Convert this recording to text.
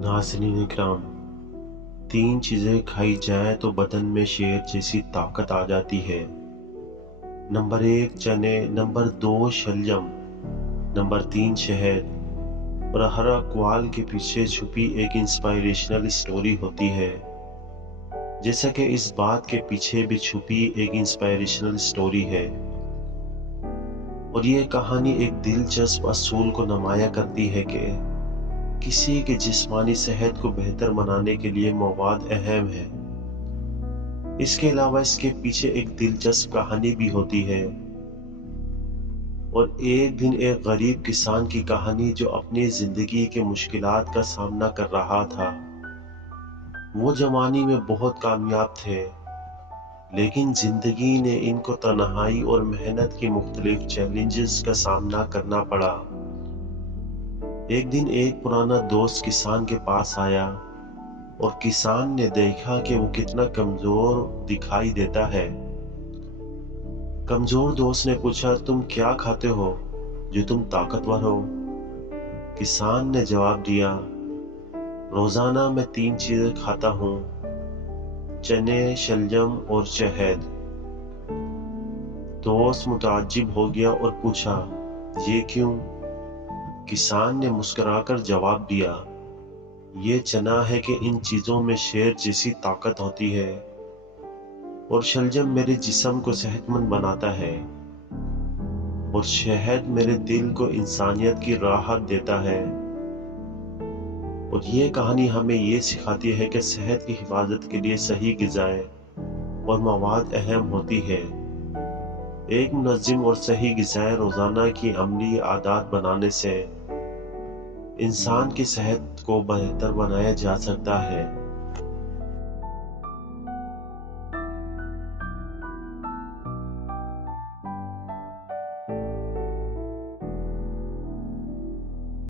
नाज़रीन इकराम, 3 चीज़ें खाई जाएं तो बदन में शेर जैसी ताकत आ जाती है। नंबर 1 चने, नंबर 2 शलजम, नंबर 3 शहद। और हर अक़वाल के पीछे छुपी एक इंस्पायरेशनल स्टोरी होती है, जैसा कि इस बात के पीछे भी छुपी एक इंस्पायरेशनल स्टोरी है। और ये कहानी एक दिलचस्प असूल को नुमाया करती है कि किसी की जिस्मानी सेहत को बेहतर बनाने के लिए मवाद अहम है। इसके अलावा इसके पीछे एक दिलचस्प कहानी भी होती है। और एक दिन एक गरीब किसान की कहानी जो अपनी जिंदगी के मुश्किलात का सामना कर रहा था। वो जवानी में बहुत कामयाब थे, लेकिन जिंदगी ने इनको तन्हाई और मेहनत के मुख्तलिफ चैलेंजेस का सामना करना पड़ा। एक दिन एक पुराना दोस्त किसान के पास आया और किसान ने देखा कि वो कितना कमजोर दिखाई देता है। कमजोर दोस्त ने पूछा, तुम क्या खाते हो जो तुम ताकतवर हो? किसान ने जवाब दिया, रोजाना मैं 3 चीजें खाता हूँ, चने, शलजम और शहद। दोस्त मुताज्जिब हो गया और पूछा, ये क्यों? किसान ने मुस्कुराकर जवाब दिया, ये चना है कि इन चीजों में शेर जैसी ताकत होती है, और शलजम मेरे जिस्म को सेहतमंद बनाता है, और शहद मेरे दिल को इंसानियत की राहत देता है। और ये कहानी हमें ये सिखाती है कि सेहत की हिफाजत के लिए सही ग़िज़ाएं और मवाद अहम होती है। एक मुनज़्ज़म और सही ग़िज़ाएं रोज़ाना की अमली आदत बनाने से इंसान की सेहत को बेहतर बनाया जा सकता है।